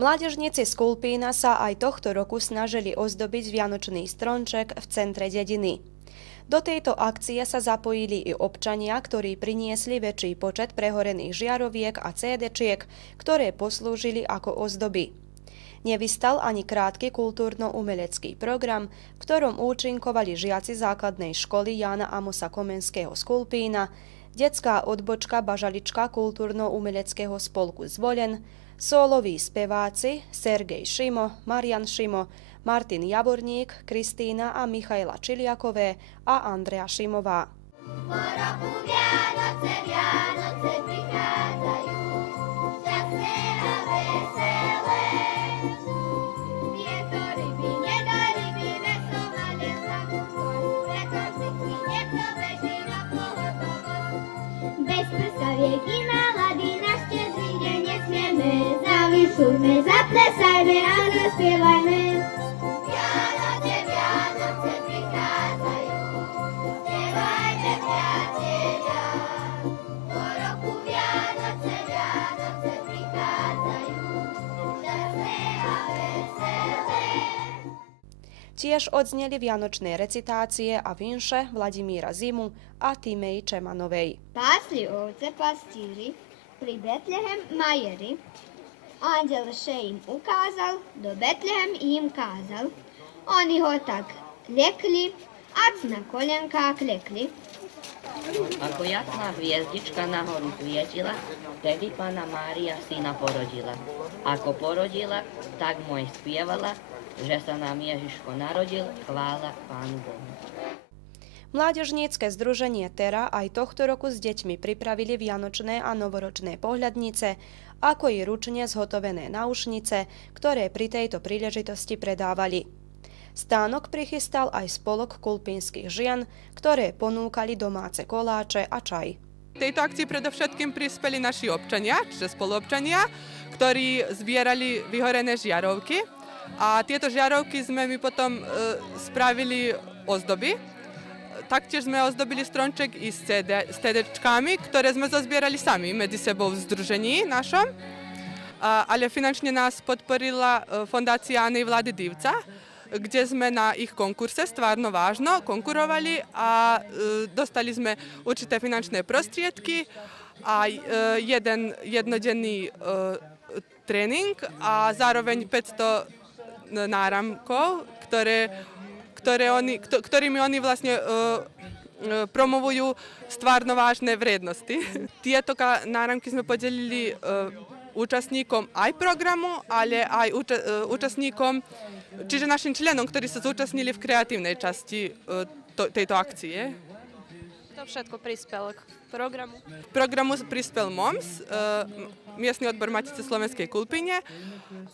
Mládežníci z Kulpína sa aj tohto roku snažili ozdobiť vianočný stromček v centre dediny. Do tejto akcie sa zapojili i občania, ktorí priniesli väčší počet prehorených žiaroviek a CD-čiek, ktoré poslúžili ako ozdoby. Nevystal ani krátky kultúrno-umelecký program, v ktorom účinkovali žiaci základnej školy Jána Amosa Komenského z Kulpína, detská odbočka Bažalička kultúrno-umeleckého spolku Zvolen, sóloví speváci Sergej Šimo, Marian Šimo, Martin Javorník, Kristína a Michaela Čiliakové a Andrea Šimová. Po roku Vianoce, Vianoce prichádzajú, šťastné a veselé. Vietor by nedali by vesovali sa, preto vždycky niekto beží na pohotovosť. Bez prsaviek i nálady na štedrý deň nesmieme, zavyšujme, zaplesajme a zaspievajme. Vianoce, Vianoce prichádzajú, spievajme priatelia. Po roku Vianoce, Vianoce prichádzajú, šťastné a veselé. Tiež odzneli vianočné recitácie a vinše Vladimíra Zimu a Timei Čemanovej. Pásli ovce pastíri pri Betlehem Majeri. Anđel še im ukázal, do Betlehem im kázal. Oni ho tak lekli, ac na kolenká klekli. Ako jasná hviezdička nahoru svietila, vtedy Panna Mária syna porodila. Ako porodila, tak môj spievala, že sa nám Ježiško narodil, chvála Pánu Bohu. Mládežnícke združenie Tera aj tohto roku s deťmi pripravili vianočné a novoročné pohľadnice, ako i ručne zhotovené náušnice, ktoré pri tejto príležitosti predávali. Stánok prichystal aj spolok kulpínskych žien, ktoré ponúkali domáce koláče a čaj. V tejto akcii predovšetkým prispeli naši občania, čiže spoluobčania, ktorí zbierali vyhorené žiarovky. A tieto žiarovky sme my potom spravili ozdoby. Taktiež sme ozdobili stromček i s CD-čkami, ktoré sme zozbierali sami medzi sebou v združení našom. Ale finančne nás podporila fondácia Anny Vlady Divca, kde sme na ich konkurse Stvárno vážno konkurovali a dostali sme určité finančné prostriedky a jednodenný tréning a zároveň 500 náramkov, ktorými oni vlastne promovujú stvárno vážne vrednosti. Tieto náramky sme podelili účastníkom aj programu, ale aj účastníkom, čiže našim členom, ktorí sa zúčastnili v kreatívnej časti tejto akcie. Kto všetko prispel k programu? K programu prispel MOMS, miestny odbor Matice slovenskej Kulpíne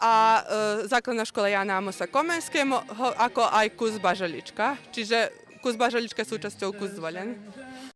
a základná škola Jána Amosa Komenského, ako aj kus Bažalička, čiže kus Bažalička je súčasťou kus Zvolen.